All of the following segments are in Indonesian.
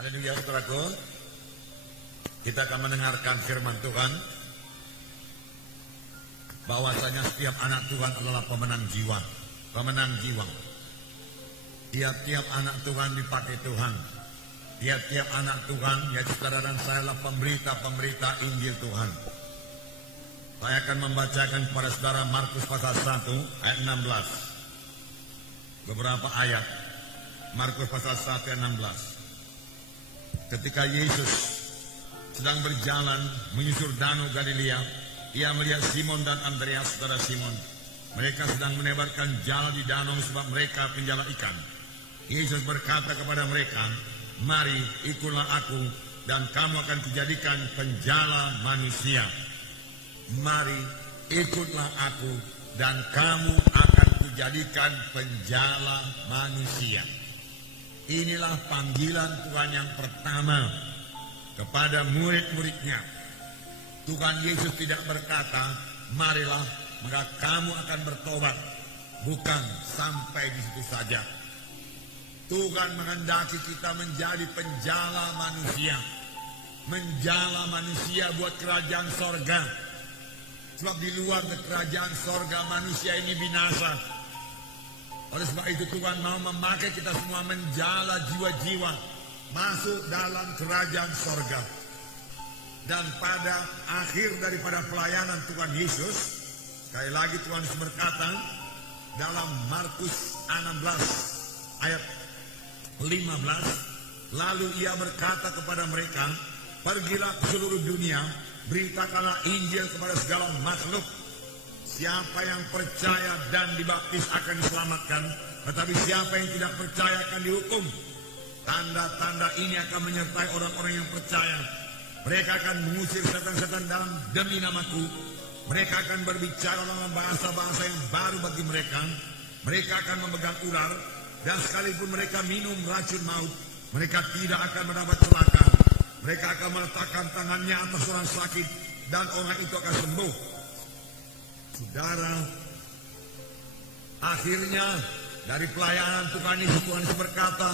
Haleluya, saudaraku. Kita akan mendengarkan firman Tuhan bahwasanya setiap anak Tuhan adalah pemenang jiwa. Pemenang jiwa. Tiap-tiap anak Tuhan dipakai Tuhan. Tiap-tiap anak Tuhan, ya saudara dan saya adalah pemberita-pemberita Injil Tuhan. Saya akan membacakan kepada saudara Markus pasal 1 ayat 16. Beberapa ayat. Markus pasal 1 ayat 16. Ketika Yesus sedang berjalan menyusur danau Galilea, ia melihat Simon dan Andreas, saudara Simon. Mereka sedang menebarkan jala di danau sebab mereka penjala ikan. Yesus berkata kepada mereka, "Mari ikutlah aku dan kamu akan kujadikan penjala manusia." Mari ikutlah aku dan kamu akan kujadikan penjala manusia. Inilah panggilan Tuhan yang pertama kepada murid-muridnya. Tuhan Yesus tidak berkata, "Marilah, maka kamu akan bertobat." Bukan sampai di situ saja. Tuhan menghendaki kita menjadi penjala manusia. Menjala manusia buat kerajaan sorga. Sebab di luar kerajaan sorga manusia ini binasa. Oleh sebab itu Tuhan mau memakai kita semua menjala jiwa-jiwa masuk dalam kerajaan sorga. Dan pada akhir daripada pelayanan Tuhan Yesus, sekali lagi Tuhan Yesus berkata dalam Markus 16 ayat 15, lalu ia berkata kepada mereka, "Pergilah ke seluruh dunia, beritakanlah Injil kepada segala makhluk. Siapa yang percaya dan dibaptis akan diselamatkan, tetapi siapa yang tidak percaya akan dihukum. Tanda-tanda ini akan menyertai orang-orang yang percaya. Mereka akan mengusir setan-setan dalam demi namaku. Mereka akan berbicara dalam bahasa-bahasa yang baru bagi mereka. Mereka akan memegang ular, dan sekalipun mereka minum racun maut, mereka tidak akan mendapat celaka. Mereka akan meletakkan tangannya atas orang sakit, dan orang itu akan sembuh." Saudara, akhirnya dari pelayanan Tuhan Yesus berkata,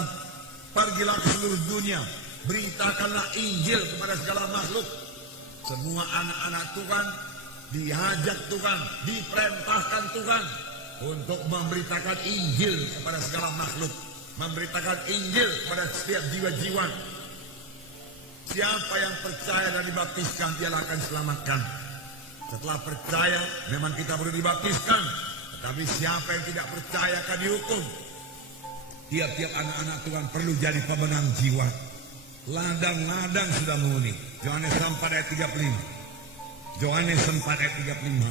"Pergilah ke seluruh dunia, beritakanlah Injil kepada segala makhluk." Semua anak-anak Tuhan diajak Tuhan, diperintahkan Tuhan untuk memberitakan Injil kepada segala makhluk, memberitakan Injil kepada setiap jiwa-jiwa. Siapa yang percaya dan dibaptiskan, dialah akan diselamatkan. Setelah percaya, memang kita perlu dibaptiskan. Tetapi siapa yang tidak percaya akan dihukum. Tiap-tiap anak-anak Tuhan perlu jadi pemenang jiwa. Ladang-ladang sudah menguning. Yohanes 4 ayat 35. Yohanes 4 ayat 35.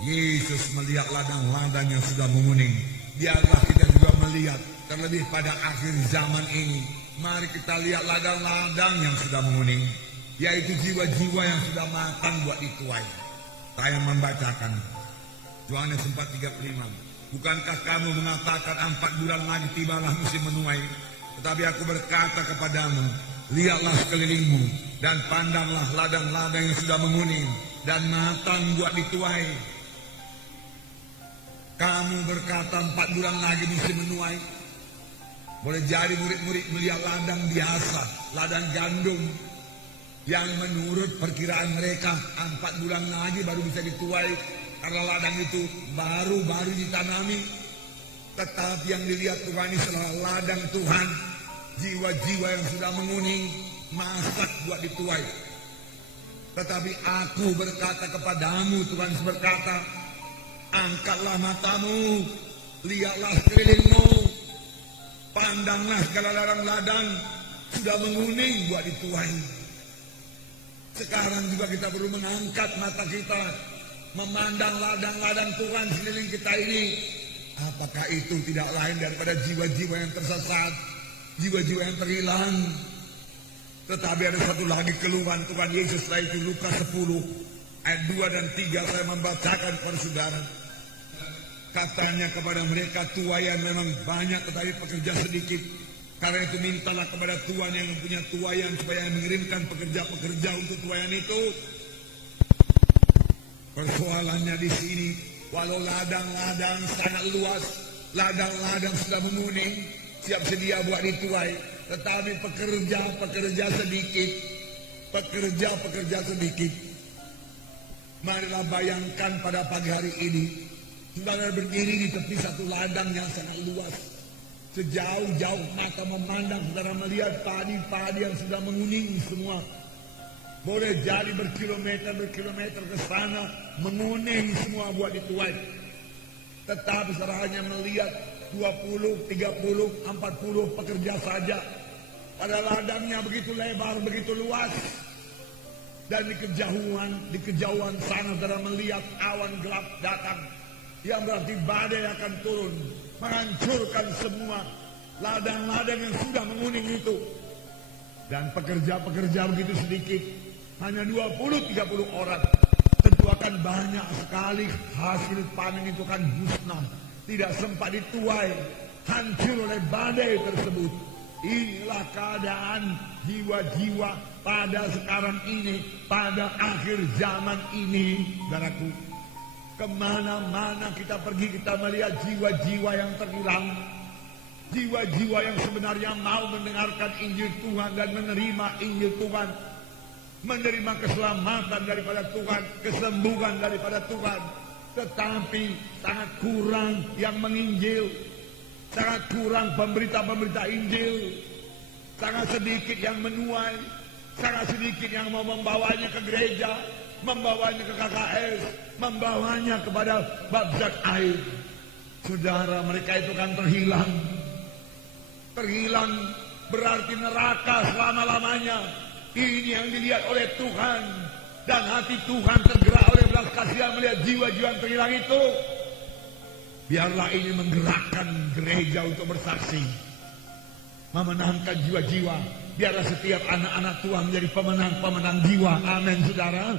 Yesus melihat ladang-ladang yang sudah menguning. Biarlah kita juga melihat, terlebih pada akhir zaman ini. Mari kita lihat ladang-ladang yang sudah menguning, yaitu jiwa-jiwa yang sudah matang buat dituai. Saya membacakan Yohanes 4:35. "Bukankah kamu mengatakan 4 bulan lagi tibalah musim menuai? Tetapi aku berkata kepadamu, lihatlah sekelilingmu dan pandanglah ladang-ladang yang sudah menguning dan matang buat dituai." Kamu berkata 4 bulan lagi musim menuai. Boleh jadi murid-murid melihat ladang biasa, ladang gandum, yang menurut perkiraan mereka 4 bulan lagi baru bisa dituai karena ladang itu baru ditanami. Tetapi yang dilihat Tuhan ini adalah ladang Tuhan, jiwa-jiwa yang sudah menguning, masak buat dituai. Tetapi aku berkata kepadamu, Tuhan Yesus berkata, angkatlah matamu, lihatlah sekelilingmu, pandanglah segala ladang-ladang sudah menguning buat dituai. Sekarang juga kita perlu mengangkat mata kita, memandang ladang-ladang Tuhan sekeliling kita ini. Apakah itu tidak lain daripada jiwa-jiwa yang tersesat, jiwa-jiwa yang terhilang? Tetapi ada satu lagi keluhan Tuhan Yesus, yaitu Lukas 10 ayat 2 dan 3. Saya membacakan kepada saudara. Katanya kepada mereka, tuaian memang banyak tetapi pekerja sedikit. Karena itu mintalah kepada Tuhan yang mempunyai tuaian supaya mengirimkan pekerja-pekerja untuk tuaian itu. Persoalannya di sini, walau ladang-ladang sangat luas, ladang-ladang sudah menguning, siap sedia buat dituai, Tetapi pekerja sedikit. Pekerja sedikit. Marilah bayangkan pada pagi hari ini, saudara berdiri di tepi satu ladang yang sangat luas. Sejauh-jauh mata memandang, saudara melihat padi-padi yang sudah menguning semua. Boleh jadi berkilometer ke sana, menguning semua buat dituai. Tetapi saudara hanya melihat 20, 30, 40 pekerja saja. Pada ladangnya begitu lebar, begitu luas. Dan di kejauhan sana saudara melihat awan gelap datang. Yang berarti badai akan turun, menghancurkan semua ladang-ladang yang sudah menguning itu. Dan pekerja begitu sedikit, hanya 20-30 orang. Tentu akan banyak sekali hasil panen itu akan musnah, tidak sempat dituai, hancur oleh badai tersebut. Inilah keadaan jiwa-jiwa pada sekarang ini, pada akhir zaman ini, saudaraku. Kemana-mana kita pergi, kita melihat jiwa-jiwa yang terhilang, jiwa-jiwa yang sebenarnya mau mendengarkan Injil Tuhan dan menerima Injil Tuhan, menerima keselamatan daripada Tuhan, kesembuhan daripada Tuhan. Tetapi sangat kurang yang menginjil, sangat kurang pemberita-pemberita Injil, sangat sedikit yang menuai, sangat sedikit yang mau membawanya ke gereja, membawanya ke KKS, membawanya kepada baptisan air. Saudara, mereka itu kan terhilang. Terhilang berarti neraka selama-lamanya. Ini yang dilihat oleh Tuhan. Dan hati Tuhan tergerak oleh belas kasihan melihat jiwa-jiwa yang terhilang itu. Biarlah ini menggerakkan gereja untuk bersaksi, memenangkan jiwa-jiwa. Biarlah setiap anak-anak Tuhan menjadi pemenang-pemenang jiwa. Amin, saudara.